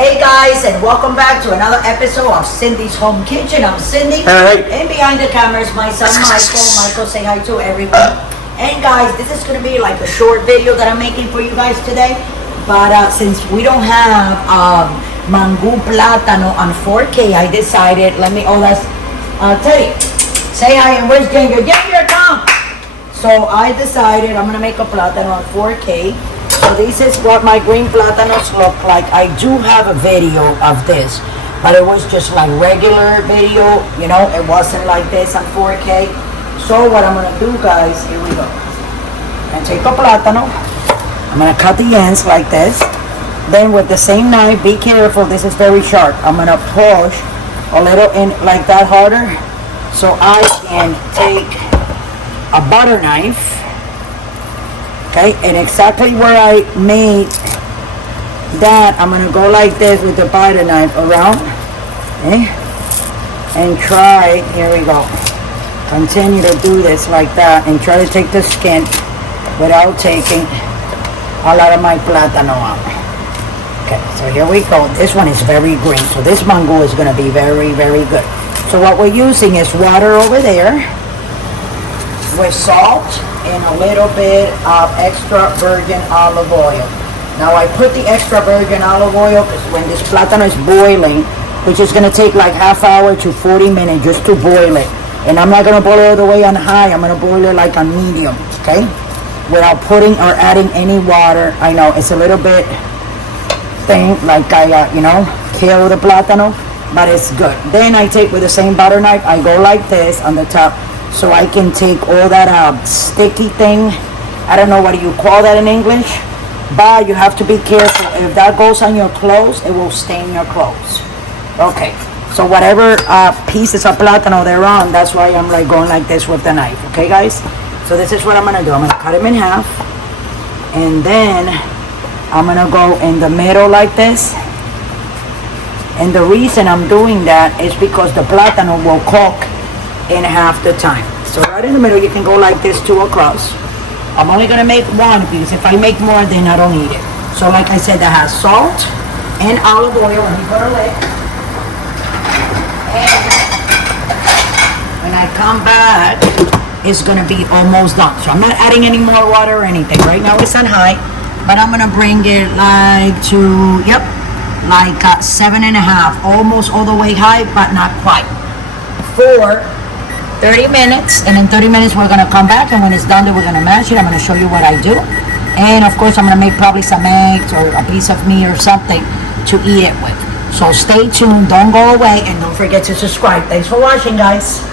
Hey guys, and welcome back to another episode of Cindy's Home Kitchen. I'm Cindy. Hey. And behind the camera is my son Michael. Michael, say hi to everyone. And guys, this is going to be like a short video that I'm making for you guys today. But since we don't have Mangu Plátano on 4K, I decided, Teddy, say hi, and where's Ginger? Ginger, come! So I decided I'm going to make a Plátano on 4K. So this is what my green plátanos look like. I do have a video of this, but it was just like regular video, you know, it wasn't like this on 4K. So what I'm gonna do, guys, here we go. I'm gonna take a plátano, I'm gonna cut the ends like this. Then with the same knife, be careful, this is very sharp. I'm gonna push a little in like that harder, so I can take a butter knife. Okay, and exactly where I made that, I'm gonna go like this with the butter knife around, okay, and try, here we go, continue to do this like that, and try to take the skin without taking a lot of my plátano out. Okay, so here we go. This one is very green, so this mango is gonna be very, very good. So what we're using is water over there with salt and a little bit of extra virgin olive oil. Now I put the extra virgin olive oil because when this plátano is boiling, which is going to take like half hour to 40 minutes just to boil it. And I'm not going to boil it all the way on high, I'm going to boil it like on medium, okay? Without putting or adding any water. I know it's a little bit thing, like I, kill the plátano, but it's good. Then I take with the same butter knife, I go like this on the top, so I can take all that sticky thing. I don't know what you call that in English, but you have to be careful. If that goes on your clothes, it will stain your clothes. Okay, so whatever pieces of plátano they're on, that's why I'm like going like this with the knife. Okay, guys? So this is what I'm gonna do. I'm gonna cut them in half, and then I'm gonna go in the middle like this. And the reason I'm doing that is because the plátano will cook in half the time. So right in the middle, you can go like this two across. I'm only gonna make one because if I make more, then I don't eat it. So like I said, that has salt and olive oil. Let me put a lid. And when I come back, it's gonna be almost done. So I'm not adding any more water or anything. Right now it's on high, but I'm gonna bring it like to, like 7.5, almost all the way high, but not quite. For 30 minutes, and in 30 minutes we're gonna come back, and when it's done, then we're gonna mash it. I'm gonna show you what I do, and of course I'm gonna make probably some eggs or a piece of meat or something to eat it with. So stay tuned, don't go away, and don't forget to subscribe. Thanks for watching, guys.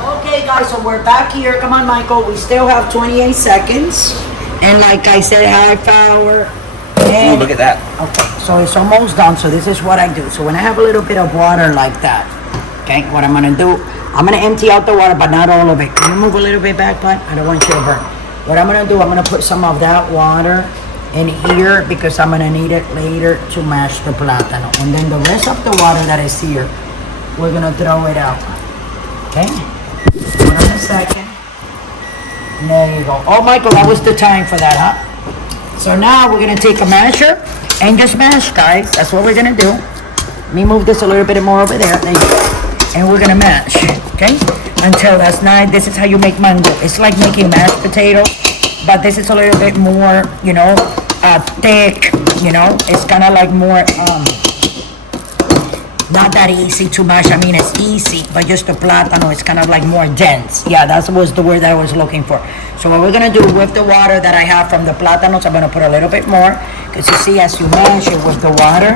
Okay guys, so we're back here. Come on, Michael, we still have 28 seconds, and like I said, half hour. And look at that. Okay, so it's almost done. So this is what I do. So when I have a little bit of water like that, okay, what I'm gonna do, I'm gonna empty out the water, but not all of it. Can you move a little bit back, bud? I don't want you to burn. What I'm gonna do, I'm gonna put some of that water in here because I'm gonna need it later to mash the plátano. And then the rest of the water that is here, we're gonna throw it out. Okay? Hold on a second. And there you go. Oh, Michael, that was the time for that, huh? So now we're gonna take a masher and just mash, guys. That's what we're gonna do. Let me move this a little bit more over there. There you go. And we're gonna mash, okay? Until that's nice. This is how you make mango. It's like making mashed potato, but this is a little bit more, thick, It's kind of like more, not that easy to mash. I mean, it's easy, but just the plátano, it's kind of like more dense. Yeah, that was the word that I was looking for. So what we're gonna do with the water that I have from the plátanos, I'm gonna put a little bit more, because you see, as you mash it with the water,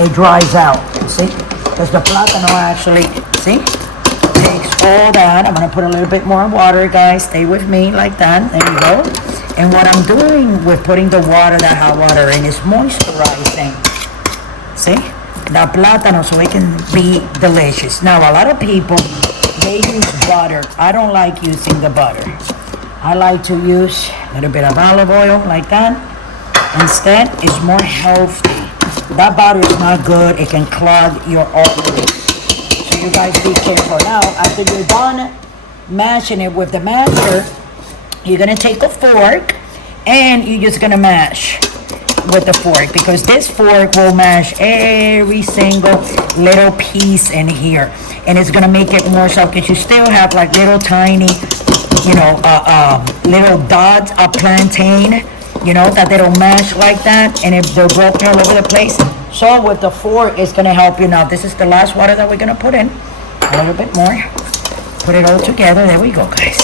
it dries out, see? Because the plátano actually, see, takes all that. I'm gonna put a little bit more water, guys. Stay with me like that. There you go. And what I'm doing with putting the water, that hot water in, is moisturizing, see, the plátano, so it can be delicious. Now, a lot of people, they use butter. I don't like using the butter. I like to use a little bit of olive oil like that. Instead, it's more healthy. That butter is not good. It can clog your arteries. So you guys be careful. Now, after you're done mashing it with the masher, you're gonna take a fork and you're just gonna mash. with the fork, because this fork will mash every single little piece in here, and it's gonna make it more soft, because you still have like little tiny, you know, little dots of plantain, you know, that they don't mash like that, and if they're broken all over the place. So with the fork, it's gonna help you. Now this is the last water that we're gonna put in, a little bit more, put it all together. There we go, guys.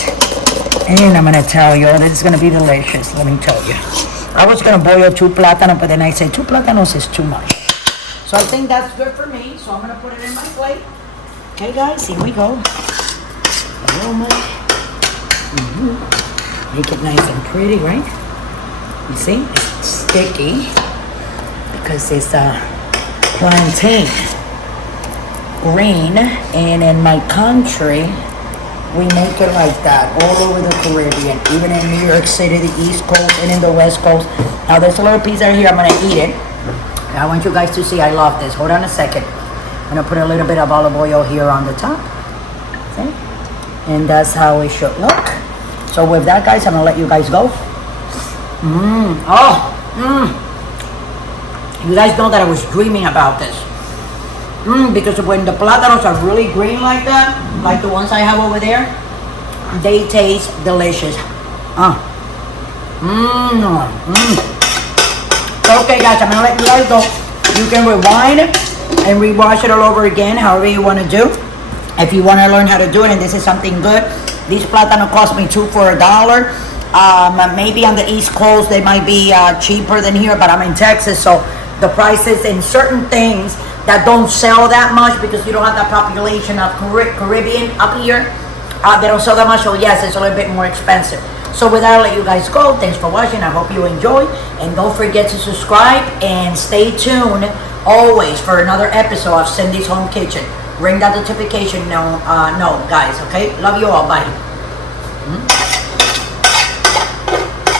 And I'm gonna tell you, this is gonna be delicious, let me tell you. I was gonna boil 2 plátanos, but then I said 2 plátanos is too much. So I think that's good for me, so I'm gonna put it in my plate. Okay guys, here we go. Aroma. Make it nice and pretty, right? You see, it's sticky because it's a plantain green, and in my country we make it like that all over the Caribbean, even in New York City, the East Coast, and in the West Coast. Now there's a little piece right here, I'm gonna eat it. I want you guys to see I love this. Hold on a second. I'm gonna put a little bit of olive oil here on the top. See? And that's how it should look. So with that, guys, I'm gonna let you guys go. You guys know that I was dreaming about this. Because when the plátanos are really green like that, like the ones I have over there, they taste delicious. Okay guys, I'm gonna let you guys go. You can rewind and rewatch it all over again, however you want to do. If you want to learn how to do it, and this is something good, these plátanos cost me 2 for $1. Maybe on the East Coast they might be cheaper than here, but I'm in Texas, so the prices in certain things that don't sell that much, because you don't have that population of Caribbean up here, they don't sell that much, so yes, it's a little bit more expensive. So with that, I'll let you guys go. Thanks for watching. I hope you enjoy, and don't forget to subscribe and stay tuned always for another episode of Cindy's Home Kitchen. Ring that notification no, guys, okay? Love you all. Bye.